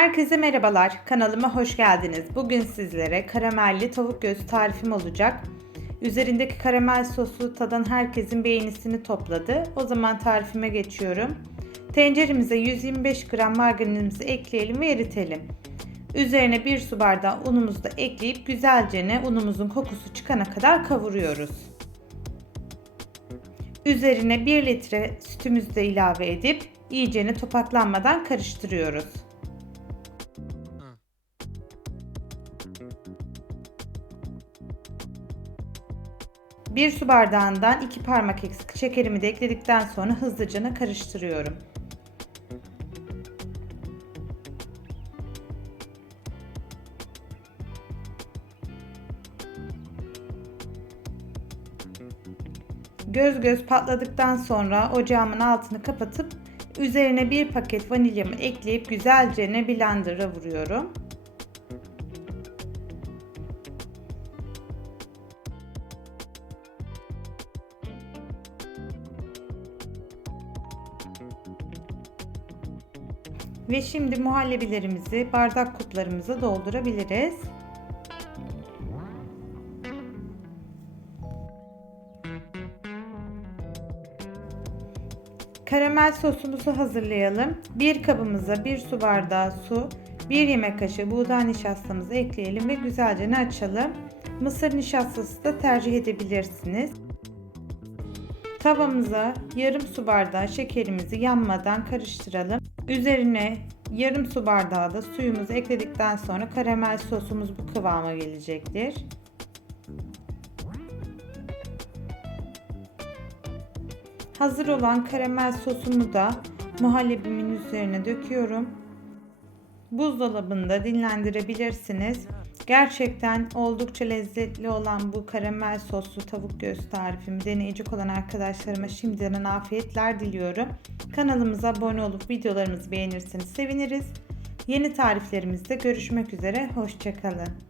Herkese merhabalar. Kanalıma hoş geldiniz. Bugün sizlere karamelli tavuk göğsü tarifim olacak. Üzerindeki karamel sosu tadan herkesin beğenisini topladı. O zaman tarifime geçiyorum. Tenceremize 125 gram margarinimizi ekleyelim ve eritelim. Üzerine 1 su bardağı unumuzu da ekleyip güzelce unumuzun kokusu çıkana kadar kavuruyoruz. Üzerine 1 litre sütümüzü de ilave edip iyicene topaklanmadan karıştırıyoruz. Bir su bardağından 2 parmak eksik şekerimi de ekledikten sonra hızlıca karıştırıyorum. Göz göz patladıktan sonra ocağımın altını kapatıp üzerine bir paket vanilyamı ekleyip güzelce blender'a vuruyorum. Ve şimdi muhallebilerimizi bardak kuplarımıza doldurabiliriz. Karamel sosumuzu hazırlayalım. Bir kabımıza bir su bardağı su, bir yemek kaşığı buğday nişastamızı ekleyelim ve güzelce açalım. Mısır nişastası da tercih edebilirsiniz. Tavamıza yarım su bardağı şekerimizi yanmadan karıştıralım. Üzerine yarım su bardağı da suyumuzu ekledikten sonra karamel sosumuz bu kıvama gelecektir. Hazır olan karamel sosumu da muhallebimin üzerine döküyorum. Buzdolabında dinlendirebilirsiniz. Gerçekten oldukça lezzetli olan bu karamel soslu tavuk göğsü tarifimi deneyecek olan arkadaşlarıma şimdiden afiyetler diliyorum. Kanalımıza abone olup videolarımızı beğenirseniz seviniriz. Yeni tariflerimizde görüşmek üzere. Hoşçakalın.